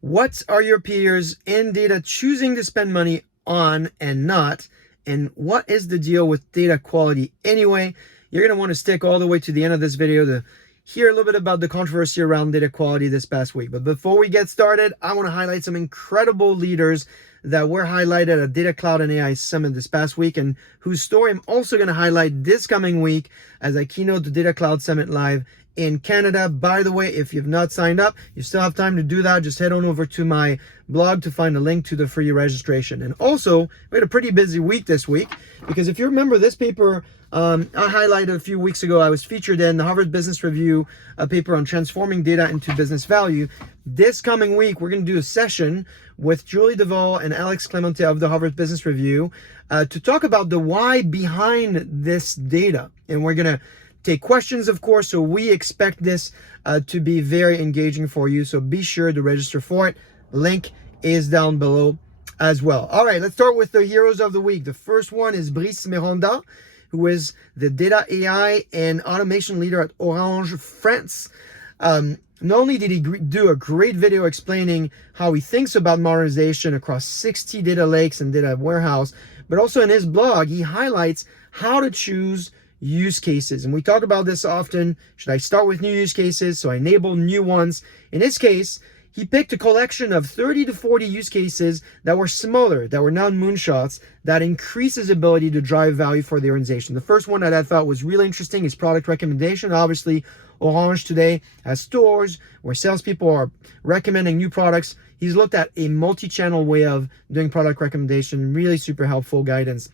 What are your peers in data choosing to spend money on and not? And what is the deal with data quality anyway? You're going to want to stick all the way to the end of this video to hear a little bit about the controversy around data quality this past week. But before we get started, I want to highlight some incredible leaders that were highlighted at Data Cloud and AI Summit this past week, and whose story I'm also going to highlight this coming week as I keynote the Data Cloud Summit live in Canada. By the way, if you've not signed up, you still have time to do that. Just head on over to my blog to find a link to the free registration. And also, we had a pretty busy week this week, because if you remember this paper I highlighted a few weeks ago, I was featured in the Harvard Business Review, a paper on transforming data into business value. This coming week, we're going to do a session with Julie Duvall and Alex Clemente of the Harvard Business Review to talk about the why behind this data. And we're going to take questions, of course, so we expect this to be very engaging for you. So be sure to register for it. Link is down below as well. All right, let's start with the heroes of the week. The first one is Brice Miranda, who is the data AI and automation leader at Orange France. Not only did he do a great video explaining how he thinks about modernization across 60 data lakes and data warehouse, but also in his blog, he highlights how to choose use cases. And we talk about this often. Should I start with new use cases? So I enable new ones. In this case, he picked a collection of 30 to 40 use cases that were smaller, that were not moonshots, that increase his ability to drive value for the organization. The first one that I thought was really interesting is product recommendation. Obviously, Orange today has stores where salespeople are recommending new products. He's looked at a multi-channel way of doing product recommendation, really super helpful guidance.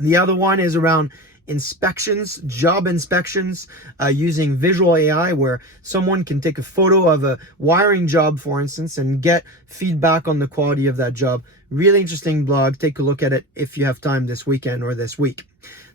The other one is around inspections, job inspections, using visual AI, where someone can take a photo of a wiring job, for instance, and get feedback on the quality of that job. Really interesting blog. Take a look at it if you have time this weekend or this week.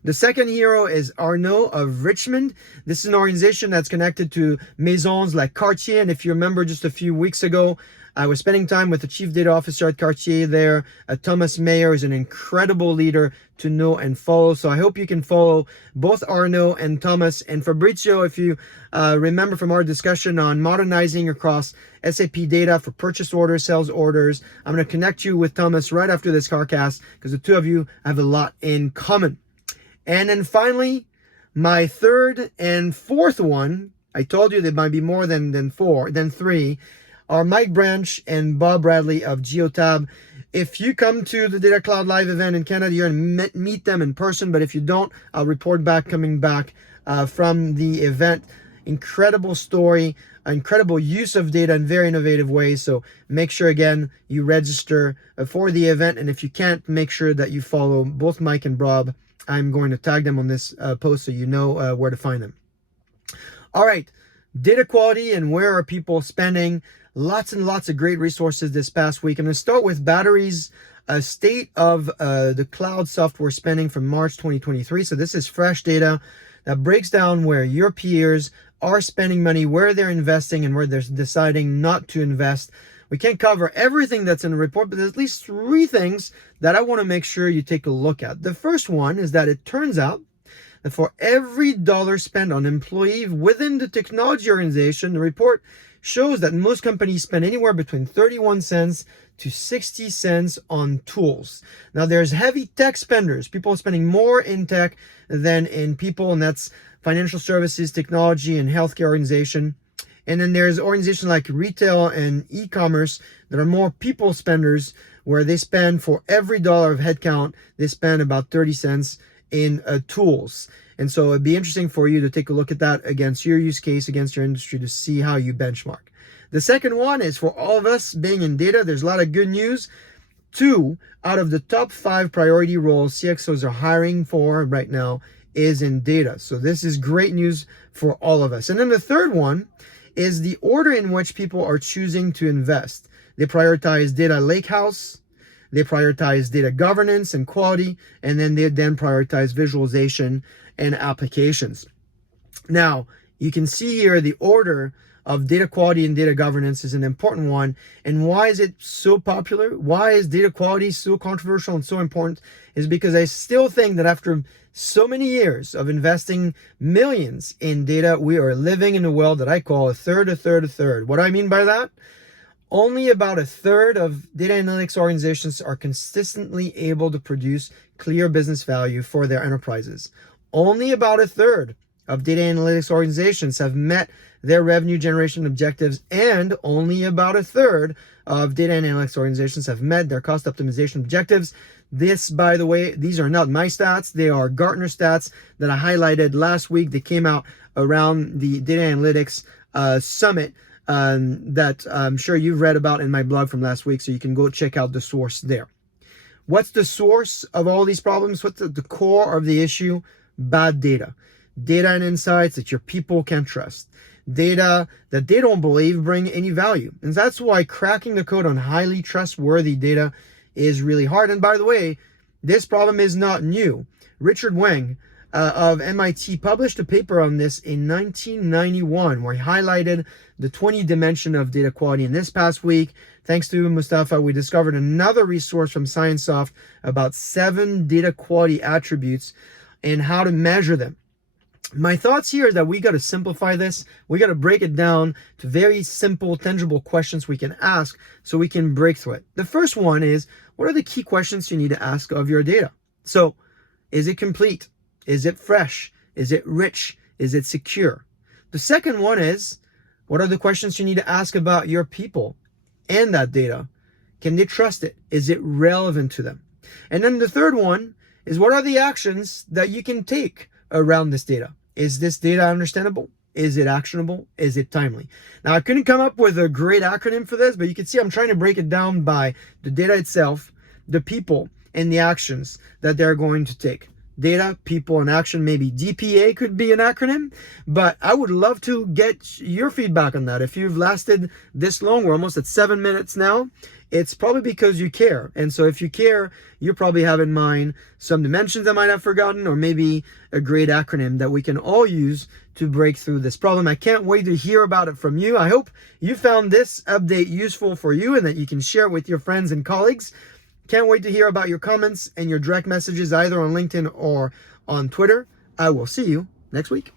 The second hero is Arnaud of Richmond. This is an organization that's connected to maisons like Cartier. And if you remember, just a few weeks ago, I was spending time with the chief data officer at Cartier there. Thomas Mayer is an incredible leader to know and follow. So I hope you can follow both Arnaud and Thomas. And Fabrizio, if you remember from our discussion on modernizing across SAP data for purchase orders, sales orders, I'm going to connect you with Thomas right after this CarCast, because the two of you have a lot in common. And then finally, my third and fourth one, I told you there might be more than three, are Mike Branch and Bob Bradley of Geotab. If you come to the Data Cloud Live event in Canada, you're going to meet them in person. But if you don't, I'll report back coming back from the event. Incredible story, incredible use of data in very innovative ways. So make sure, again, you register for the event. And if you can't, make sure that you follow both Mike and Bob. I'm going to tag them on this post so you know where to find them. All right, data quality and where are people spending? Lots and lots of great resources this past week. I'm going to start with Battery's state of the cloud software spending from March 2023. So this is fresh data that breaks down where your peers are spending money, where they're investing, and where they're deciding not to invest. We can't cover everything that's in the report, but there's at least three things that I want to make sure you take a look at. The first one is that it turns out that for every dollar spent on employee within the technology organization, the report shows that most companies spend anywhere between 31 cents to 60 cents on tools. Now, there's heavy tech spenders. People are spending more in tech than in people, and that's financial services, technology, and healthcare organization. And then there's organizations like retail and e-commerce that are more people spenders, where they spend for every dollar of headcount, they spend about 30 cents in tools. And so it'd be interesting for you to take a look at that against your use case, against your industry, to see how you benchmark. The second one is for all of us being in data. There's a lot of good news. 2 out of the top 5 priority roles CXOs are hiring for right now is in data. So this is great news for all of us. And then the third one is the order in which people are choosing to invest. They prioritize data lakehouse, they prioritize data governance and quality, and then they prioritize visualization and applications. Now, you can see here the order of data quality and data governance is an important one. And why is it so popular? Why is data quality so controversial and so important? Is because I still think that after so many years of investing millions in data, we are living in a world that I call a third. What do I mean by that? only about a third of data analytics organizations are consistently able to produce clear business value for their enterprises. Only about a third of data analytics organizations have met their revenue generation objectives, and only about a third of data analytics organizations have met their cost optimization objectives. This, by the way, these are not my stats. They are Gartner stats that I highlighted last week. They came out around the data analytics summit that I'm sure you've read about in my blog from last week, so you can go check out the source there. What's the source of all these problems? What's the core of the issue? Bad data. Data and insights that your people can't trust. Data that they don't believe bring any value. And that's why cracking the code on highly trustworthy data is really hard. And by the way, this problem is not new. Richard Wang of MIT published a paper on this in 1991 where he highlighted the 20 dimension of data quality. And this past week, thanks to Mustafa, we discovered another resource from ScienceSoft about 7 data quality attributes and how to measure them. My thoughts here is that we got to simplify this. We got to break it down to very simple, tangible questions we can ask so we can break through it. The first one is, what are the key questions you need to ask of your data? So, is it complete? Is it fresh? Is it rich? Is it secure? The second one is, what are the questions you need to ask about your people and that data? Can they trust it? Is it relevant to them? And then the third one is, what are the actions that you can take around this data? Is this data understandable? Is it actionable? Is it timely? Now, I couldn't come up with a great acronym for this, but you can see I'm trying to break it down by the data itself, the people, and the actions that they're going to take. Data, people, and action. Maybe DPA could be an acronym, but I would love to get your feedback on that. If you've lasted this long, we're almost at 7 minutes now, it's probably because you care. And so if you care, you probably have in mind some dimensions I might have forgotten, or maybe a great acronym that we can all use to break through this problem. I can't wait to hear about it from you. I hope you found this update useful for you and that you can share it with your friends and colleagues. Can't wait to hear about your comments and your direct messages either on LinkedIn or on Twitter. I will see you next week.